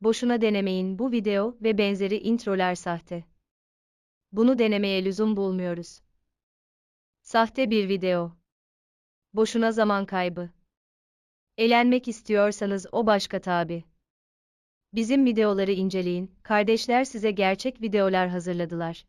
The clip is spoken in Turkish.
Boşuna denemeyin, bu video ve benzeri introlar sahte. Bunu denemeye lüzum bulmuyoruz. Sahte bir video. Boşuna zaman kaybı. Eğlenmek istiyorsanız o başka tabii. Bizim videoları inceleyin, kardeşler size gerçek videolar hazırladılar.